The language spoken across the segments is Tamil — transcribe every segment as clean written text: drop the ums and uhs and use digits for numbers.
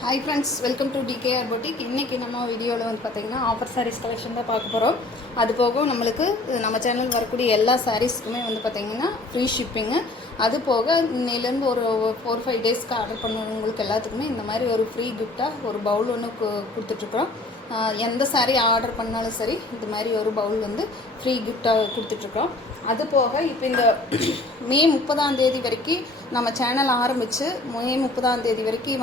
Hi friends, welcome to TKR boutique. இன்றைக்கி நம்ம வீடியோவில் வந்து பார்த்திங்கன்னா ஆஃபர் சாரீஸ் கலெக்ஷன் தான் பார்க்க போகிறோம். அது போக நம்மளுக்கு நம்ம சேனல் வரக்கூடிய எல்லா சாரீஸ்க்குமே வந்து பார்த்திங்கன்னா ஃப்ரீ ஷிப்பிங்கு. அது போக இன்னிலேருந்து ஒரு 4-5 டேஸ்க்கு ஆர்டர் பண்ணுறவங்களுக்கு எல்லாத்துக்குமே இந்த மாதிரி ஒரு ஃப்ரீ கிஃப்டாக ஒரு பவுல் ஒன்று கொடுத்துட்ருக்குறோம். எந்த சாரீ ஆர்டர் பண்ணாலும் சரி இந்த மாதிரி ஒரு பவுல் வந்து ஃப்ரீ கிஃப்டாக கொடுத்துட்ருக்கோம். அது போக இப்போ இந்த மே 30 வரைக்கும் நம்ம சேனல் ஆரம்பித்து மே 30 வரைக்கும்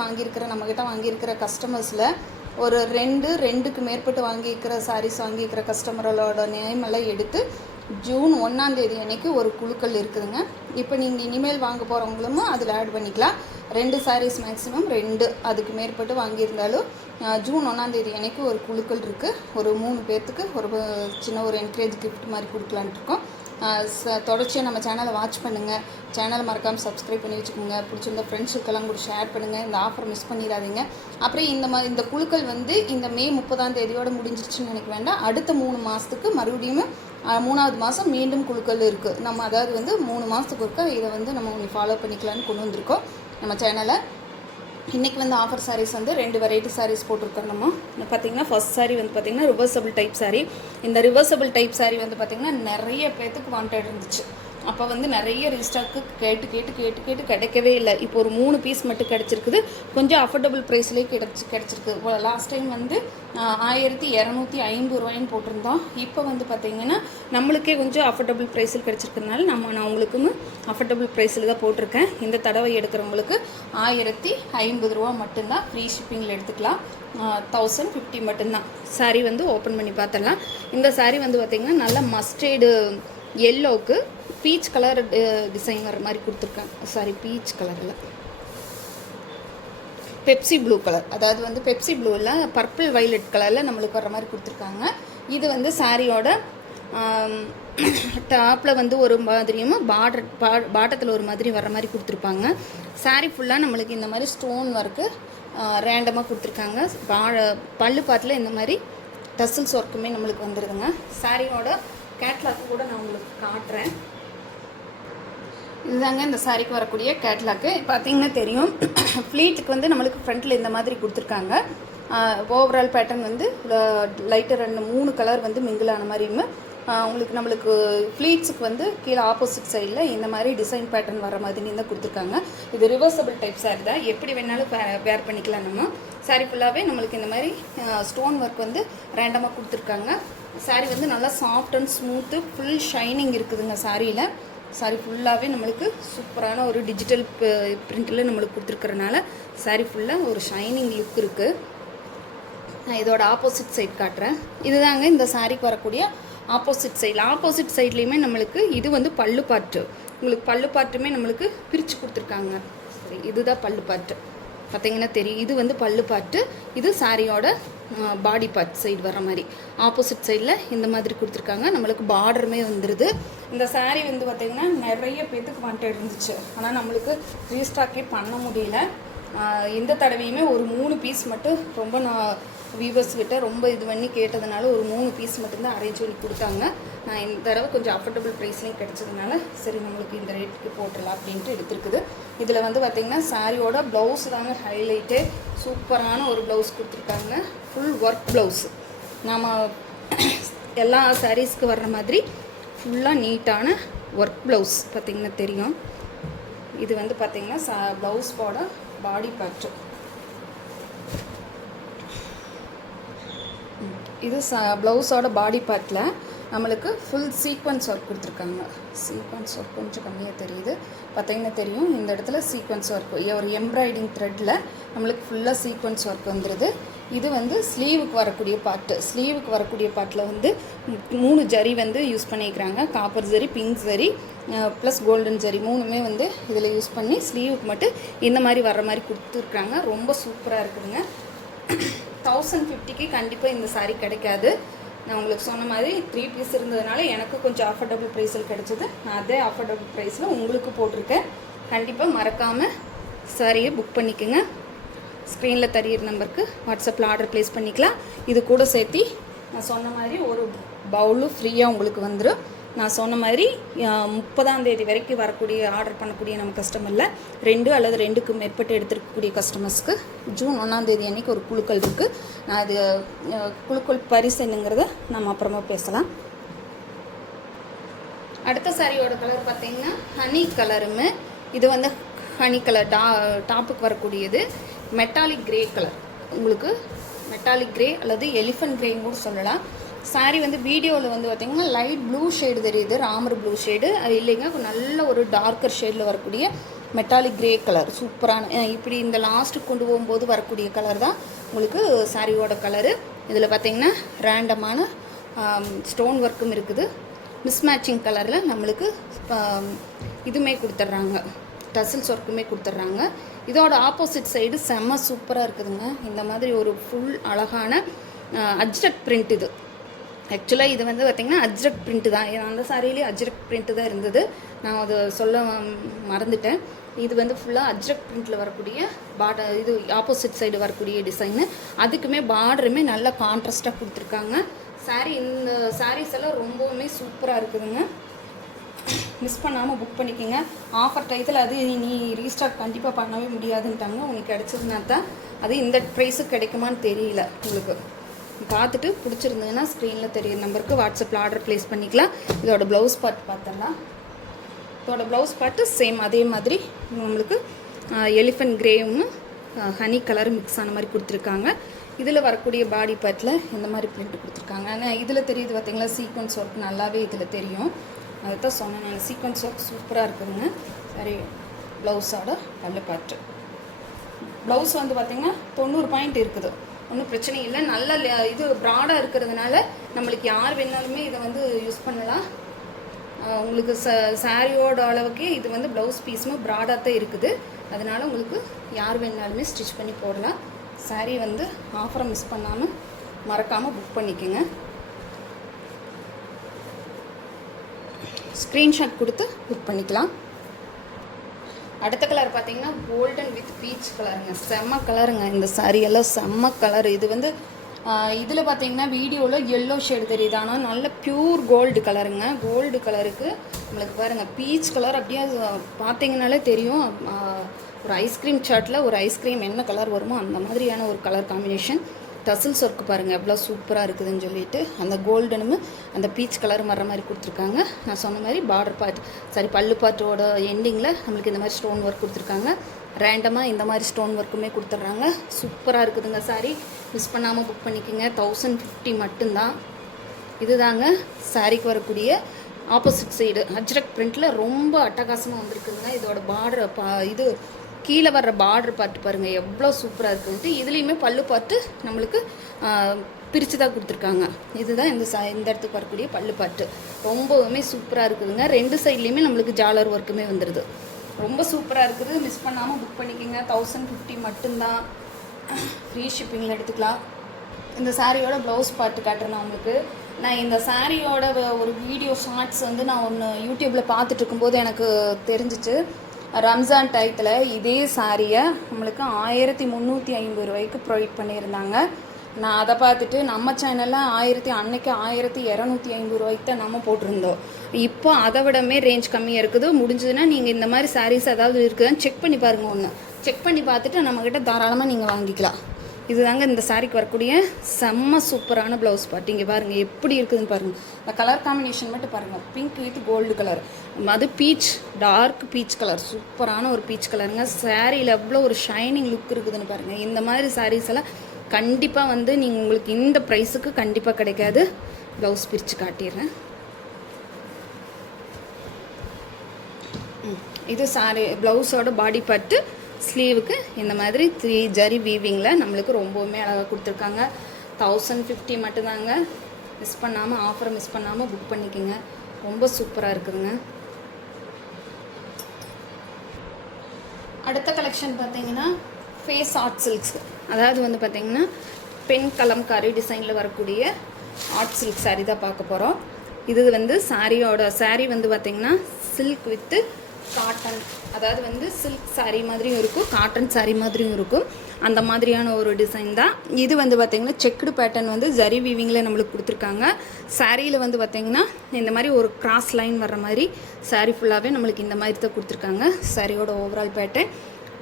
நம்மக்கிட்ட வாங்கியிருக்கிற கஸ்டமர்ஸில் ஒரு ரெண்டுக்கு மேற்பட்டு வாங்கியிருக்கிற சாரீஸ் வாங்கியிருக்கிற கஸ்டமரோட நேம் எல்லாம் எடுத்து ஜூன் 1 அன்னைக்கு ஒரு குழுக்கள் இருக்குதுங்க. இப்போ நீங்கள் இனிமேல் வாங்க போகிறவங்களும் அதில் ஆட் பண்ணிக்கலாம். 2 சாரீஸ் மேக்ஸிமம் 2 அதுக்கு மேற்பட்டு வாங்கியிருந்தாலும் ஜூன் 1 அன்னைக்கு ஒரு குழுக்கள் இருக்குது. ஒரு 3 பேர்த்துக்கு ஒரு சின்ன ஒரு என்கரேஜ் கிஃப்ட் மாதிரி கொடுக்கலான்ட்டு இருக்கோம். தொடர்ச்சியாக நம்ம சேனலை வாட்ச் பண்ணுங்கள். சேனலை மறக்காமல் சப்ஸ்கிரைப் பண்ணி வச்சுக்கோங்க. பிடிச்சிருந்த ஃப்ரெண்ட்ஸுக்கெல்லாம் கூட ஷேர் பண்ணுங்கள். இந்த ஆஃபர் மிஸ் பண்ணிடாதீங்க. அப்புறம் இந்த குழுக்கள் வந்து இந்த மே 30 முடிஞ்சிருச்சுன்னு நினைக்க வேண்டாம். அடுத்த 3 மாதத்துக்கு மறுபடியும் 3வது மாதம் மீண்டும் குழுக்கள் இருக்குது. நம்ம அதாவது வந்து 3 மாதத்துக்கு ஒருக்கா இதை வந்து நம்ம ஃபாலோ பண்ணிக்கலான்னு கொண்டு வந்திருக்கோம் நம்ம சேனலை. இன்றைக்கி வந்து ஆஃபர் சாரீஸ் வந்து 2 வெரைட்டி சாரீஸ் போட்டிருக்கோம். நம்ம பார்த்திங்கன்னா ஃபர்ஸ்ட் சாரீ வந்து பார்த்திங்கன்னா ரிவர்சபிள் டைப் சாரீ. இந்த ரிவர்சபிள் டைப் சாரீ வந்து பார்த்திங்கன்னா நிறைய பேர்த்துக்கு வாண்டட் இருந்துச்சு. அப்போ வந்து நிறைய ரீஸ்டாக்கு கேட்டு கிடைக்கவே இல்லை. இப்போ ஒரு 3 பீஸ் மட்டும் கிடச்சிருக்குது. கொஞ்சம் அஃபோர்டபுள் ப்ரைஸ்லேயே கிடச்சிருக்கு. லாஸ்ட் டைம் வந்து 1250 ரூபாயின்னு போட்டிருந்தோம். இப்போ வந்து பார்த்திங்கன்னா நம்மளுக்கே கொஞ்சம் அஃபோர்டபுள் ப்ரைஸில் கிடச்சிருக்கிறதுனால நான் உங்களுக்கும் அஃபோர்டபுள் ப்ரைஸில் தான் போட்டிருக்கேன். இந்த தடவை எடுக்கிறவங்களுக்கு 1050 ரூபா மட்டும்தான். ஃப்ரீ ஷிப்பிங்கில் எடுத்துக்கலாம். 1050 மட்டும்தான். சாரீ வந்து ஓப்பன் பண்ணி பார்த்துடலாம். இந்த சாரீ வந்து பார்த்திங்கன்னா நல்லா மஸ்டர்டு எல்லோவுக்கு பீச் கலர் டிசைன் வர மாதிரி கொடுத்துருக்கேன். பீச் கலரில் பெப்சி ப்ளூ கலர், அதாவது வந்து பெப்சி ப்ளூவில் பர்பிள் வைலட் கலரில் நம்மளுக்கு வர மாதிரி கொடுத்துருக்காங்க. இது வந்து சாரியோட டாப்பில் வந்து ஒரு மாதிரியும் பாட்டத்தில் ஒரு மாதிரி வர மாதிரி கொடுத்துருப்பாங்க. சாரீ ஃபுல்லாக நம்மளுக்கு இந்த மாதிரி ஸ்டோன் ஒர்க்கு ரேண்டமாக கொடுத்துருக்காங்க. பல்லு பாட்டில் இந்த மாதிரி டசில்ஸ் ஒர்க்குமே நம்மளுக்கு வந்துடுதுங்க. சாரியோட கேட்லாக்கு கூட நான் உங்களுக்கு காட்டுறேன். இதுதாங்க இந்த சாரீக்கு வரக்கூடிய கேட்லாக்கு. பார்த்தீங்கன்னா தெரியும், ஃப்ளீட்டுக்கு வந்து நம்மளுக்கு ஃப்ரண்ட்டில் இந்த மாதிரி கொடுத்துருக்காங்க. ஓவரால் பேட்டர்ன் வந்து லைட்டு 3 கலர் வந்து மிங்கிள் ஆன மாதிரியும் நம்மளுக்கு ஃப்ளீட்ஸுக்கு வந்து கீழே ஆப்போசிட் சைடில் இந்த மாதிரி டிசைன் பேட்டர்ன் வர மாதிரி தான் கொடுத்துருக்காங்க. இது ரிவர்சபிள் டைப் சாரீ தான். எப்படி வேணாலும் வேர் பண்ணிக்கலாம். நம்ம சாரீ ஃபுல்லாகவே நம்மளுக்கு இந்த மாதிரி ஸ்டோன் ஒர்க் வந்து ரேண்டமாக கொடுத்துருக்காங்க. சாரீ வந்து நல்லா soft and smooth full shining இருக்குதுங்க சாரியில். சாரீ ஃபுல்லாகவே நம்மளுக்கு சூப்பரான ஒரு டிஜிட்டல் பிரிண்டில் நம்மளுக்கு கொடுத்துருக்கறனால சாரீ ஃபுல்லாக ஒரு ஷைனிங் லுக் இருக்குது. நான் இதோட ஆப்போசிட் சைட் காட்டுறேன். இதுதாங்க இந்த சாரீக்கு வரக்கூடிய ஆப்போசிட் சைட்லேயுமே நம்மளுக்கு இது வந்து பல்லு பாட்டு. உங்களுக்கு பல்லு பாட்டுமே நம்மளுக்கு பிரித்து கொடுத்துருக்காங்க. சரி, இதுதான் பல்லு பாட்டு. பார்த்திங்கன்னா தெரியும், இது வந்து பல்லு பாட்டு. இது சாரியோட பாடி பார்ட் சைடு வர மாதிரி ஆப்போசிட் சைடில் இந்த மாதிரி கொடுத்துருக்காங்க. நம்மளுக்கு பார்டருமே வந்துடுது. இந்த சாரீ வந்து பார்த்திங்கன்னா நிறைய பேர்த்துக்கு வாண்டட் இருந்துச்சு. ஆனால் நம்மளுக்கு ரீஸ்டாக்கே பண்ண முடியல. இந்த தடவையுமே ஒரு 3 பீஸ் மட்டும் ரொம்ப வியூவர்ஸ் கிட்ட ரொம்ப இது பண்ணி கேட்டதுனால ஒரு 3 பீஸ் மட்டும்தான் அரேஞ்ச் பண்ணி கொடுத்தாங்க. நான் இந்த தடவை கொஞ்சம் அஃபோர்டபுள் ப்ரைஸ்லேயும் கிடச்சதுனால சரி நம்மளுக்கு இந்த ரேட்டுக்கு போட்டுடலாம் அப்படின்ட்டு எடுத்துருக்குது. இதில் வந்து பார்த்திங்கன்னா சாரியோட ப்ளவுஸ் தாங்க ஹைலைட்டு. சூப்பரான ஒரு ப்ளவுஸ் கொடுத்துருக்காங்க. Full work blouse. நாம் எல்லா சாரீஸ்க்கு வர்ற மாதிரி ஃபுல்லாக நீட்டான ஒர்க் ப்ளவுஸ் பார்த்திங்கன்னா தெரியும். இது வந்து பார்த்திங்கன்னா ப்ளவுஸோட பாடி பார்ட்டு. இது ப்ளவுஸோட பாடி பார்ட்டில் நம்மளுக்கு ஃபுல் சீக்வன்ஸ் ஒர்க் கொடுத்துருக்காங்க. சீக்வன்ஸ் ஒர்க் கொஞ்சம் கம்மியாக தெரியுது. பார்த்திங்கன்னா தெரியும், இந்த இடத்துல சீக்வன்ஸ் ஒர்க் ஒரு எம்ப்ராய்டிங் த்ரெட்டில் நம்மளுக்கு ஃபுல்லாக சீக்வன்ஸ் ஒர்க் வந்துடுது. இது வந்து ஸ்லீவுக்கு வரக்கூடிய பாட்டில் வந்து 3 ஜரி வந்து யூஸ் பண்ணிக்கிறாங்க. Copper zari, pink zari plus golden zari 3மே வந்து இதில் யூஸ் பண்ணி ஸ்லீவுக்கு மட்டும் இந்த மாதிரி வர்ற மாதிரி கொடுத்துருக்குறாங்க. ரொம்ப சூப்பராக இருக்குதுங்க. 1050க்கு கண்டிப்பாக இந்த சாரீ கிடைக்காது. நான் உங்களுக்கு சொன்ன மாதிரி 3 பீஸ் இருந்ததுனால எனக்கு கொஞ்சம் அஃபோர்டபுள் ப்ரைஸில் கிடச்சிது. நான் அதே அஃபோர்டபுள் ப்ரைஸில் உங்களுக்கு போட்டிருக்கேன். கண்டிப்பாக மறக்காமல் சாரியை புக் பண்ணிக்கோங்க. ஸ்க்ரீனில் தெரியிற நம்பருக்கு வாட்ஸ்அப்பில் ஆர்டர் ப்ளேஸ் பண்ணிக்கலாம். இது கூட சேர்த்து நான் சொன்ன மாதிரி ஒரு பவுலும் ஃப்ரீயாக உங்களுக்கு வந்துடும். நான் சொன்ன மாதிரி 30ஆம் தேதி வரைக்கும் வரக்கூடிய ஆர்டர் பண்ணக்கூடிய நம்ம கஸ்டமரில் 2 அல்லது 2க்கு மேற்பட்டு எடுத்துருக்கக்கூடிய கஸ்டமர்ஸ்க்கு ஜூன் 1ஆம் தேதி அன்றைக்கி ஒரு குழுக்கள் இருக்குது. நான் அது குழுக்கள் பரிசு என்னங்கிறத நம்ம அப்புறமா பேசலாம். அடுத்த சாரியோட கலர் பார்த்திங்கன்னா ஹனி கலருமே. இது வந்து ஹனி கலர் டாப்புக்கு வரக்கூடியது. மெட்டாலிக் கிரே கலர், உங்களுக்கு மெட்டாலிக் கிரே அல்லது எலிஃபண்ட் கிரேன்னு கூட சொல்லலாம். சாரீ வந்து வீடியோவில் வந்து பார்த்திங்கன்னா லைட் ப்ளூ ஷேடு தெரியுது, ராமர் ப்ளூ ஷேடு. அது இல்லைங்க, நல்ல ஒரு டார்க்கர் ஷேடில் வரக்கூடிய மெட்டாலிக் கிரே கலர் சூப்பரான. இப்படி இந்த லாஸ்ட்டுக்கு கொண்டு போகும்போது வரக்கூடிய கலர் தான் உங்களுக்கு சாரியோட கலரு. இதில் பார்த்திங்கன்னா ரேண்டமான ஸ்டோன் ஒர்க்கும் இருக்குது. மிஸ்மேட்சிங் கலரில் நம்மளுக்கு இதுவுமே கொடுத்துட்றாங்க, டசில்ஸ் ஒர்க்குமே கொடுத்துட்றாங்க. இதோட ஆப்போசிட் சைடு செம்ம சூப்பராக இருக்குதுங்க. இந்த மாதிரி ஒரு ஃபுல் அழகான அஜ்ரக் பிரிண்ட். இது ஆக்சுவலாக இது வந்து பார்த்திங்கன்னா அஜ்ரக் பிரிண்ட்டு தான். அந்த சாரியிலே அஜ்ரக் பிரிண்ட்டு தான் இருந்தது, நான் அதை சொல்ல மறந்துட்டேன். இது வந்து ஃபுல்லாக அஜ்ரக் பிரிண்ட்டில் வரக்கூடிய இது ஆப்போசிட் சைடு வரக்கூடிய டிசைனு. அதுக்குமே பார்டருமே நல்லா கான்ட்ராஸ்ட்டாக கொடுத்துருக்காங்க. இந்த சாரீஸ் எல்லாம் ரொம்பவுமே சூப்பராக இருக்குதுங்க. மிஸ் பண்ணாமல் புக் பண்ணிக்கோங்க. ஆஃபர் டைத்தில் அது நீ ரீஸ்டாக் கண்டிப்பாக பண்ணவே முடியாதுன்ட்டாங்க. உங்களுக்கு கிடச்சதுனா தான் அது இந்த ப்ரைஸுக்கு கிடைக்குமான்னு தெரியல. உங்களுக்கு பார்த்துட்டு பிடிச்சிருந்ததுன்னா ஸ்க்ரீனில் தெரியுற நம்பருக்கு வாட்ஸ்அப்பில் ஆர்டர் ப்ளேஸ் பண்ணிக்கலாம். இதோட ப்ளவுஸ் பார்ட் பார்த்துடலாம். இதோட ப்ளவுஸ் பார்ட்டு சேம் அதே மாதிரி நம்மளுக்கு எலிஃபண்ட் கிரேவும் ஹனி கலரும் மிக்ஸ் ஆன மாதிரி கொடுத்துருக்காங்க. இதில் வரக்கூடிய பாடி பார்ட்டில் இந்த மாதிரி பிரிண்ட் கொடுத்துருக்காங்க. ஆனால் இதில் தெரியுது பார்த்திங்களா, சீக்வன்ஸ் ஒர்க் நல்லாவே இதில் தெரியும். அதை தான் சொன்னேன் நான், சீக்வன்ஸ் ஒர்க் சூப்பராக இருக்குதுங்க. சரி, ப்ளவுஸோட பல்லு பார்ட்டு. ப்ளவுஸ் வந்து பார்த்திங்கன்னா 90 பாயிண்ட் இருக்குது, ஒன்றும் பிரச்சனை இல்லை. நல்ல இது ப்ராடாக இருக்கிறதுனால நம்மளுக்கு யார் வேணாலுமே இதை வந்து யூஸ் பண்ணலாம். உங்களுக்கு சாரியோட அளவுக்கே இது வந்து ப்ளவுஸ் பீஸுமே ப்ராடாக தான் இருக்குது. அதனால் உங்களுக்கு யார் வேணாலுமே ஸ்டிச் பண்ணி போடலாம். சாரீ வந்து ஆஃபரை மிஸ் பண்ணாமல் மறக்காமல் புக் பண்ணிக்கோங்க. ஸ்க்ரீன்ஷாட் கொடுத்து புக் பண்ணிக்கலாம். அடுத்த கலர் பார்த்திங்கன்னா கோல்டன் வித் பீச் கலருங்க. செம்ம கலருங்க. இந்த சாரியெல்லாம் செம்ம கலர். இது வந்து இதில் பார்த்திங்கன்னா வீடியோவில் எல்லோ ஷேடு தெரியுது, ஆனால் நல்ல ப்யூர் கோல்டு கலருங்க. கோல்டு கலருக்கு நம்மளுக்கு பாருங்கள் பீச் கலர் அப்படியே பார்த்திங்கனாலே தெரியும். ஒரு ஐஸ்கிரீம் சாட்டில் ஒரு ஐஸ்கிரீம் என்ன கலர் வருமோ அந்த மாதிரியான ஒரு கலர் காம்பினேஷன். டசில்ஸ் ஒர்க்கு பாருங்கள் எவ்வளோ சூப்பராக இருக்குதுன்னு சொல்லிட்டு அந்த கோல்டனும் அந்த பீச் கலர் வர்ற மாதிரி கொடுத்துருக்காங்க. நான் சொன்ன மாதிரி பார்டர் பார்ட் பல்லு பார்ட்டோட எண்டிங்கில் நம்மளுக்கு இந்த மாதிரி ஸ்டோன் ஒர்க் கொடுத்துருக்காங்க. ரேண்டமாக இந்த மாதிரி ஸ்டோன் ஒர்க்குமே கொடுத்துட்றாங்க. சூப்பராக இருக்குதுங்க சாரீ. மிஸ் பண்ணாமல் புக் பண்ணிக்கோங்க. 1050 மட்டும்தான். இதுதாங்க சாரீக்கு வரக்கூடிய ஆப்போசிட் சைடு அஜ்ரக் பிரிண்ட்டில் ரொம்ப அட்டகாசமாக வந்திருக்குதுங்க. இதோட பார்டர் இது கீழே வர்ற பார்டர் பார்த்து பாருங்கள் எவ்வளோ சூப்பராக இருக்குதுன்ட்டு. இதுலேயுமே பல்லு பார்த்து நம்மளுக்கு பிரித்து தான் கொடுத்துருக்காங்க. இதுதான் இந்த இடத்துக்கு வரக்கூடிய பல்லு பார்த்து ரொம்பவுமே சூப்பராக இருக்குதுங்க. 2 சைட்லேயுமே நம்மளுக்கு ஜாலர் ஒர்க்குமே வந்துடுது. ரொம்ப சூப்பராக இருக்குது. மிஸ் பண்ணாமல் புக் பண்ணிக்கோங்க. 1050 மட்டும்தான். ஃப்ரீ ஷிப்பிங்கில் எடுத்துக்கலாம். இந்த சாரியோட ப்ளவுஸ் பார்ட்டு காட்டுறேன் உங்களுக்கு. நான் இந்த சாரியோட ஒரு வீடியோ ஷார்ட்ஸ் வந்து நான் ஒன்று யூடியூப்பில் பார்த்துட்டு இருக்கும்போது எனக்கு தெரிஞ்சிச்சு. ரம்ஜான் டயத்தில் இதே சாரியை நம்மளுக்கு 1350 ரூபாய்க்கு ப்ரொவைட் பண்ணியிருந்தாங்க. நான் அதை பார்த்துட்டு நம்ம சேனலில் அன்னைக்கு 1250 ரூபாய்க்கு தான் நம்ம போட்டிருந்தோம். இப்போ அதை விடமே ரேஞ்ச் கம்மியாக இருக்குது. முடிஞ்சதுன்னா நீங்கள் இந்த மாதிரி சாரீஸ் ஏதாவது இருக்குதுன்னு செக் பண்ணி பாருங்கள். ஒன்று செக் பண்ணி பார்த்துட்டு நம்மக்கிட்ட தாராளமாக நீங்கள் வாங்கிக்கலாம். இதுதாங்க இந்த சாரிக்கு வரக்கூடிய செம்ம சூப்பரான ப்ளவுஸ் பார்ட். இங்கே பாருங்கள் எப்படி இருக்குதுன்னு பாருங்கள். இந்த கலர் காம்பினேஷன் மட்டும் பாருங்கள். பிங்க் வித் கோல்டு கலர், அது பீச், டார்க் பீச் கலர், சூப்பரான ஒரு பீச் கலருங்க. சாரியில் எவ்வளோ ஒரு ஷைனிங் லுக் இருக்குதுன்னு பாருங்கள். இந்த மாதிரி சாரீஸ் எல்லாம் கண்டிப்பாக வந்து நீங்கள் உங்களுக்கு இந்த ப்ரைஸுக்கு கண்டிப்பாக கிடைக்காது. ப்ளவுஸ் பிரித்து காட்டிடுறேன். இது சாரி ப்ளவுஸோட பாடி பார்ட்டு. ஸ்லீவுக்கு இந்த மாதிரி 3 ஜரி வீவிங்கில் நம்மளுக்கு ரொம்பவுமே அழகாக கொடுத்துருக்காங்க. 1050 மட்டும்தாங்க. மிஸ் பண்ணாமல் ஆஃபரை மிஸ் பண்ணாமல் புக் பண்ணிக்கோங்க. ரொம்ப சூப்பராக இருக்குதுங்க. அடுத்த கலெக்ஷன் பார்த்தீங்கன்னா ஃபேஸ் ஆர்ட் சில்க்ஸ். அதாவது வந்து பார்த்திங்கன்னா பெண் கலம்காரி டிசைனில் வரக்கூடிய ஆர்ட் சில்க் சாரீ தான் பார்க்க போகிறோம். இது வந்து சாரீ வந்து பார்த்திங்கன்னா சில்க் வித்து காட்டன், அதாவது வந்து சில்க் சாரீ மாதிரியும் இருக்கும், காட்டன் சாரீ மாதிரியும் இருக்கும். அந்த மாதிரியான ஒரு டிசைன் தான் இது. வந்து பார்த்திங்கன்னா செக்குடு பேட்டர்ன் வந்து ஜரி வீவிங்கில் நம்மளுக்கு கொடுத்துருக்காங்க. சாரியில் வந்து பார்த்திங்கன்னா இந்த மாதிரி ஒரு கிராஸ் லைன் வர்ற மாதிரி சாரீ ஃபுல்லாகவே நம்மளுக்கு இந்த மாதிரி தான் கொடுத்துருக்காங்க. சாரியோட ஓவரால் பேட்டர்ன்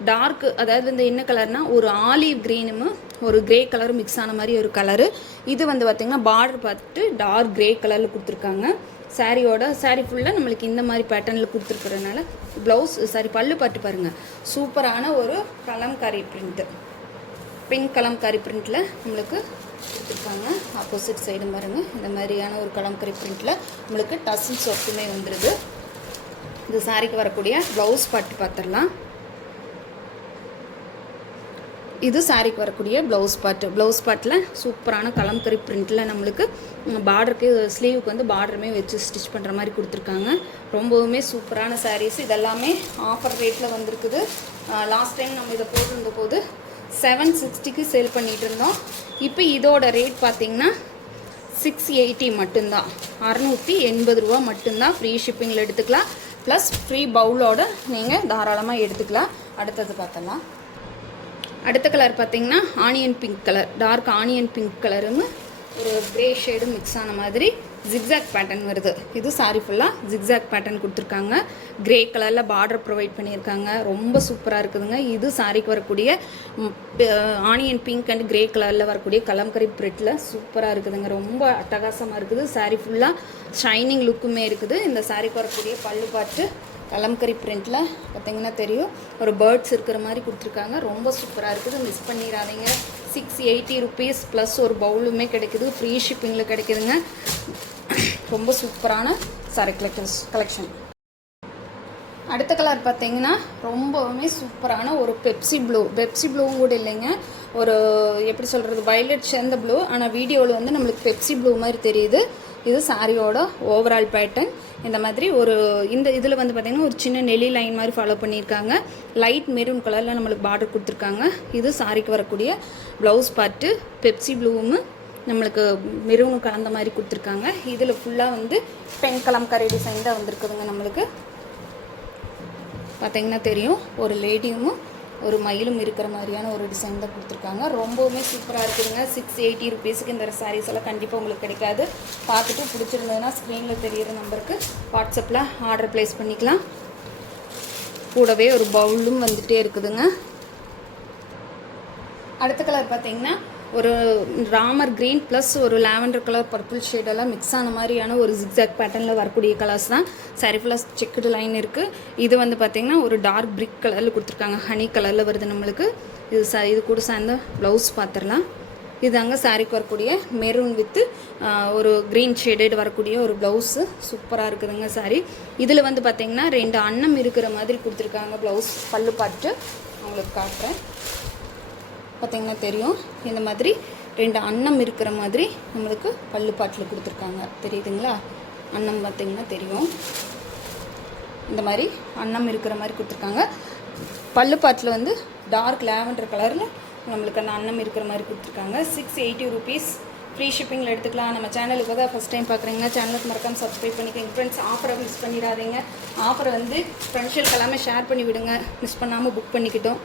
டார்க்கு, அதாவது வந்து என்ன கலர்னால் ஒரு ஆலிவ் க்ரீனும் ஒரு க்ரே கலரும் மிக்ஸ் ஆன மாதிரி ஒரு கலரு. இது வந்து பார்த்திங்கன்னா பார்டர் பார்த்துட்டு டார்க் க்ரே கலரில் கொடுத்துருக்காங்க. சாரீ ஃபுல்லாக நம்மளுக்கு இந்த மாதிரி பேட்டர்னில் கொடுத்துருக்கறதுனால ப்ளவுஸ் பல்லு பாட்டு பாருங்கள், சூப்பரான ஒரு கலம்காரி பிரிண்ட்டு, பிங்க் கலம்காரி பிரிண்ட்டில் நம்மளுக்கு கொடுத்துருக்காங்க. ஆப்போசிட் சைடு பாருங்கள், இந்த மாதிரியான ஒரு கலம்காரி பிரிண்ட்டில் நம்மளுக்கு டசில்ஸ் ஒர்க்குமே வந்துடுது. இது சாரீக்கு வரக்கூடிய ப்ளவுஸ் பாட்டு பார்த்துடலாம். இது சாரீக்கு வரக்கூடிய ப்ளவுஸ் பார்ட்டில் சூப்பரான கலம்கரி பிரிண்ட்டில் நம்மளுக்கு பார்டருக்கு ஸ்லீவுக்கு வந்து பார்டருமே வச்சு ஸ்டிச் பண்ணுற மாதிரி கொடுத்துருக்காங்க. ரொம்பவுமே சூப்பரான சாரீஸ். இதெல்லாமே ஆஃபர் ரேட்டில் வந்திருக்குது. லாஸ்ட் டைம் நம்ம இதை போட்டிருந்த போது 760க்கு சேல் பண்ணிகிட்டு இருந்தோம். இப்போ இதோட ரேட் பார்த்திங்கன்னா 680 மட்டும்தான், 680 ரூபா மட்டும்தான். ஃப்ரீ ஷிப்பிங்கில் எடுத்துக்கலாம், ப்ளஸ் ஃப்ரீ பவுலோடு நீங்கள் தாராளமாக எடுத்துக்கலாம். அடுத்தது பார்த்தலாம். அடுத்த கலர் பார்த்திங்கன்னா onion pink colour, dark onion pink கலரும் ஒரு க்ரே ஷேடு மிக்ஸ் ஆன மாதிரி ஜிக்ஸாக் பேட்டர்ன் வருது. இது சாரி ஃபுல்லாக ஜிக்ஸாக் பேட்டர்ன் கொடுத்துருக்காங்க. க்ரே கலரில் பார்டர் ப்ரொவைட் பண்ணியிருக்காங்க. ரொம்ப சூப்பராக இருக்குதுங்க. இது சாரிக்கு வரக்கூடிய ஆனியன் பிங்க் அண்ட் க்ரே கலரில் வரக்கூடிய கலம்கரி பிரிட்டில் சூப்பராக இருக்குதுங்க. ரொம்ப அட்டகாசமாக இருக்குது. சாரி ஃபுல்லாக ஷைனிங் லுக்குமே இருக்குது. இந்த சாரிக்கு வரக்கூடிய பல்லு பாட்டு கலம்கரி பிரிண்ட்டில் பார்த்திங்கன்னா தெரியும், ஒரு பேர்ட்ஸ் இருக்கிற மாதிரி கொடுத்துருக்காங்க. ரொம்ப சூப்பராக இருக்குது, மிஸ் பண்ணிடாதீங்க. 680 ருபீஸ் ப்ளஸ் ஒரு பவுலுமே கிடைக்குது, ஃப்ரீ ஷிப்பிங்கில் கிடைக்குதுங்க. ரொம்ப சூப்பரான சாரி கலெக்ஷன். அடுத்த கலர் பார்த்திங்கன்னா ரொம்பவுமே சூப்பரான ஒரு பெப்சி ப்ளூவும் கூட இல்லைங்க, ஒரு எப்படி சொல்கிறது வயலட் சேர்ந்த ப்ளூ, ஆனால் வீடியோவில் வந்து நம்மளுக்கு பெப்சி ப்ளூ மாதிரி தெரியுது. இது சாரியோட ஓவரால் பேட்டர்ன். இந்த மாதிரி ஒரு இதில் வந்து பார்த்திங்கன்னா ஒரு சின்ன நெலி லைன் மாதிரி ஃபாலோ பண்ணியிருக்காங்க. லைட் மெரூன் கலரில் நம்மளுக்கு பார்டர் கொடுத்துருக்காங்க. இது சாரிக்கு வரக்கூடிய ப்ளவுஸ் பார்ட்டு பெப்சி ப்ளூவும் நம்மளுக்கு மெரூனும் கலந்த மாதிரி கொடுத்துருக்காங்க. இதில் ஃபுல்லாக வந்து பென் கலம்கரி டிசைன் தான் வந்திருக்குதுங்க. நம்மளுக்கு பார்த்திங்கன்னா தெரியும், ஒரு லேடியும் ஒரு மயிலும் இருக்கிற மாதிரியான ஒரு டிசைன் தான் கொடுத்துருக்காங்க. ரொம்பவுமே சூப்பராக இருக்குதுங்க. 680 ருபீஸுக்கு இந்த சாரீஸ் எல்லாம் கண்டிப்பாக உங்களுக்கு கிடைக்காது. பார்த்துட்டு பிடிச்சிருந்ததுன்னா ஸ்க்ரீனில் தெரிகிற நம்பருக்கு வாட்ஸ்அப்பில் ஆர்டர் ப்ளேஸ் பண்ணிக்கலாம். கூடவே ஒரு பவுலும் வந்துகிட்டே இருக்குதுங்க. அடுத்த கலர் பார்த்திங்கன்னா ஒரு ராமர் க்ரீன் ப்ளஸ் ஒரு லாவெண்டர் கலர் பர்பிள் ஷேடெல்லாம் மிக்ஸ் ஆன மாதிரியான ஒரு ஜிக்ஸாக் பேட்டர்னில் வரக்கூடிய கலர்ஸ் தான். சாரி ஃபுல்லாக செக்குடு லைன் இருக்குது. இது வந்து பார்த்திங்கன்னா ஒரு டார்க் பிரிக் கலரில் கொடுத்துருக்காங்க, ஹனி கலரில் வருது நம்மளுக்கு. இது கூட சேர்ந்த ப்ளவுஸ் பார்த்துடலாம். இது அங்கே சாரிக்கு வரக்கூடிய மெரூன் வித்து ஒரு க்ரீன் ஷேடட் வரக்கூடிய ஒரு ப்ளவுஸு சூப்பராக இருக்குதுங்க சாரி. இதில் வந்து பார்த்திங்கன்னா 2 அன்னம் இருக்கிற மாதிரி கொடுத்துருக்காங்க. ப்ளவுஸ் பல்லு பார்த்து உங்களுக்கு காட்டுறேன், பார்த்திங்கன்னா தெரியும். இந்த மாதிரி 2 அன்னம் இருக்கிற மாதிரி நம்மளுக்கு பல்லு பாட்டில் கொடுத்துருக்காங்க. தெரியுதுங்களா? அன்னம் பார்த்திங்கன்னா தெரியும். இந்த மாதிரி அன்னம் இருக்கிற மாதிரி கொடுத்துருக்காங்க. பல்லு பாட்டில் வந்து டார்க் லாவெண்டர் கலரில் நம்மளுக்கு அந்த அன்னம் இருக்கிற மாதிரி கொடுத்துருக்காங்க. 680 ருபீஸ், ஃப்ரீ ஷிப்பிங்கில் எடுத்துக்கலாம். நம்ம சேனலுக்கு தான் ஃபஸ்ட் டைம் பார்க்குறீங்கன்னா சேனலுக்கு மறக்காமல் சப்ஸ்கிரைப் பண்ணிக்கோங்க ஃப்ரெண்ட்ஸ். ஆஃபரை மிஸ் பண்ணிடாதீங்க. ஆஃபரை வந்து ஃப்ரெண்ட்ஷிப் எல்லாமே ஷேர் பண்ணி விடுங்க, மிஸ் பண்ணாமல் புக் பண்ணிக்கிட்டோம்.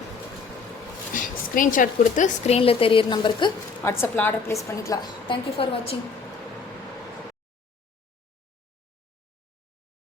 ஸ்க்ரீன்ஷாட் கொடுத்து ஸ்க்ரீனில் தெரியிற நம்பருக்கு வாட்ஸ்அப்பில் ஆர்டர் ப்ளேஸ் பண்ணிக்கலாம். தேங்க்யூ ஃபார் வாட்சிங்.